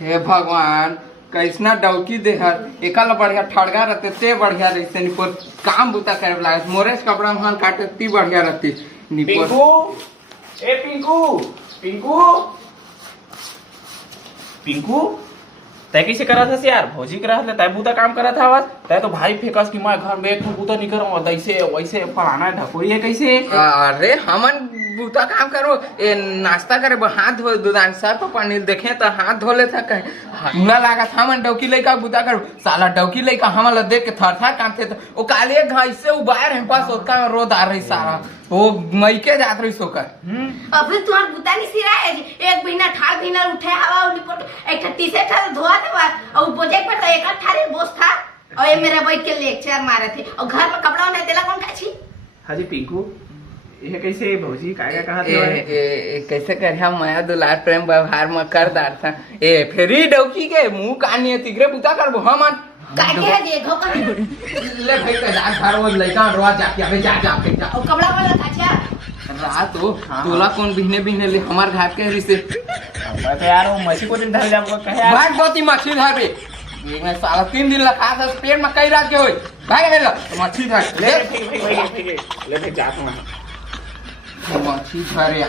हे भगवान कैसना डौकी दे हर एकल बढ़िया ठड़गा रहते ते बढ़िया रहते निपोर काम बुता करे लागे मोरेस कपड़ा में काटे ती बढ़िया रहती निपोर पिंकू ए पिंकू पिंकू पिंकू तय कैसे करा था यार भौजी करा था तय बूता काम करा था आवाज तय तो भाई फेंकस कि मैं घर में एक बूता नहीं करूँ ऐसे वैसे फलाना ढकोरी है कैसे। अरे हमन बूता काम करो ए नाश्ता करे हाथ धो दुकान सर पर पानी देखे तो हाथ धो ले था ना लगा हमन डौकी लइका बूता करो साला डौकी लइका हमला देख के थर थर कांपते तो ओ काले घाई से उबार हम पास ओका रोद आ रही सारा वो मई के जात रही सोकर अब फिर तुम्हार बूता नहीं सिरा है एक महीना ठाड़ महीना उठे हवा और निपट एक टीसे था धोआ था और प्रोजेक्ट पर एक ठाड़े बोस था और ये मेरा बैठ के लेक्चर मारे थे और घर में कपड़ा नहीं तेला कौन खाची। हाजी पिंकू ये कैसे भौजी काय कहा थे कैसे कर हम माया दुलार प्रेम व्यवहार में कर दार था ए फेरी डौकी के मुंह कानी तिगरे बुता करबो हमन काय के है ये घोकर ले भाई का दार घर वो लइका रोआ जाके अबे जा जा के जा और कपड़ा वाला खाचा रात हो तोला कौन बिहने बिहने ले हमार घाट के रिसे तो यार वो मछली को दिन धर जाबो कहे यार भाग बोती मछली धर बे एक में साला 3 दिन लखा था पेट में कई रात के होई भाग ले मछली धर ले ले जा तुम मछली धर या